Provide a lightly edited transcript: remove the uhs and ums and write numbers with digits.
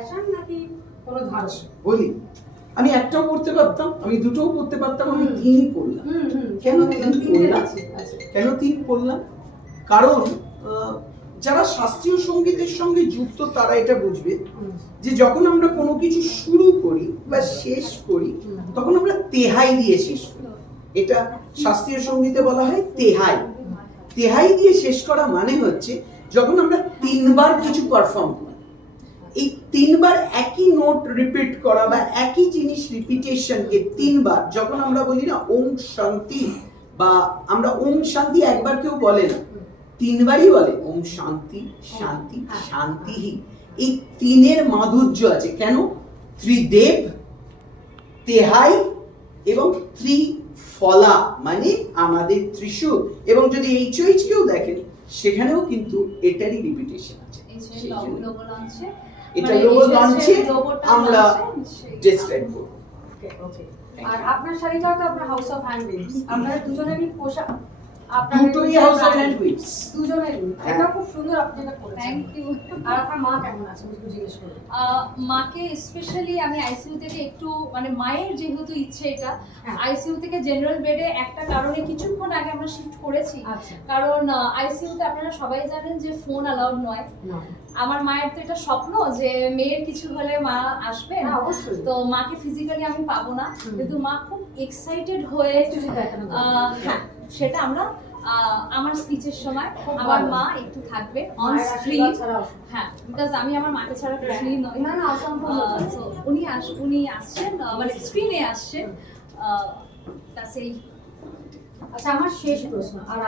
Passion নাকি কোনো ধারণা? বলি, আমি একটাও পড়তে পারতাম, আমি দুটোও পড়তে পারতাম, আমি তিনই পড়লাম। কেন তিন পড়লাম? কেন তিন পড়লাম? কারণ যারা শাস্ত্রীয় সঙ্গীতের সঙ্গে যুক্ত তারা এটা বুঝবে যে যখন আমরা কোনো কিছু শুরু করি বা শেষ করি তখন আমরা তেহাই দিয়ে শেষ করি। এটা শাস্ত্রীয় সঙ্গীতে বলা হয় তেহাই। তেহাই দিয়ে শেষ করা মানে হচ্ছে যখন আমরা তিনবার কিছু পারফর্ম করি, এই তিনবার একই নোট রিপিট করা বা একই জিনিস রিপিটেশনকে তিনবার, যখন আমরা বলি না ওম শান্তি, বা আমরা ওম শান্তি একবার কেউ বলে না, তিনবারই বলে ওম শান্তি শান্তি শান্তি। এই তিনের মাধুর্য আছে। কেন? ত্রিদেব, তেহাই এবং ত্রিফলা, মানে আমাদের ত্রিশূল। এবং যদি এইচওইচ কেউ দেখেন সেখানেও কিন্তু এটারই রিপিটেশন আছে। এটা লোগো লঞ্চে আমরা ডেসক্রাইব করব। আর আপনার শাড়িটাও তো আপনার হাউস অফ হ্যান্ডমেডস, আপনাদের দুজনেরই পোশাক, দুটোই হাউস অফ হ্যান্ডমেডস, দুজনেরই। এটা খুব সুন্দর আপনি যেটা করেছেন। Thank you. আর আপনার মা কেমন আছে একটু জিজ্ঞেস করুন। মাকে স্পেশালি আমি আইসিইউ থেকে একটু, মানে মায়ের যেহেতু ইচ্ছে এটা, হ্যাঁ। আইসিইউ থেকে জেনারেল বেডে একটা কারণে কিছুক্ষণ আগে আমরা শিফট করেছি। আচ্ছা। কারণ আইসিইউতে আপনারা সবাই জানেন যে ফোন অ্যালাউড নয়। আমার মায়ের তো এটা স্বপ্ন যে মেয়ের কিছু হলে মা আসবে, হ্যাঁ, অবশ্যই। তো মাকে ফিজিক্যালি আমি পাবো না, কিন্তু মা খুব এক্সাইটেড হয়ে হ্যাঁ, সেটা আমরা আমার স্পিচের সময় আমার মা একটু থাকবে অন স্ক্রিন। হ্যাঁ, বিকজ আমি আমার মাকে ছাড়া কিছুই নই। না না, অসম্ভব। তো উনি আসছেন, মানে স্ক্রিনে আসছেন। তা সেই। আচ্ছা, আমার শেষ প্রশ্ন আর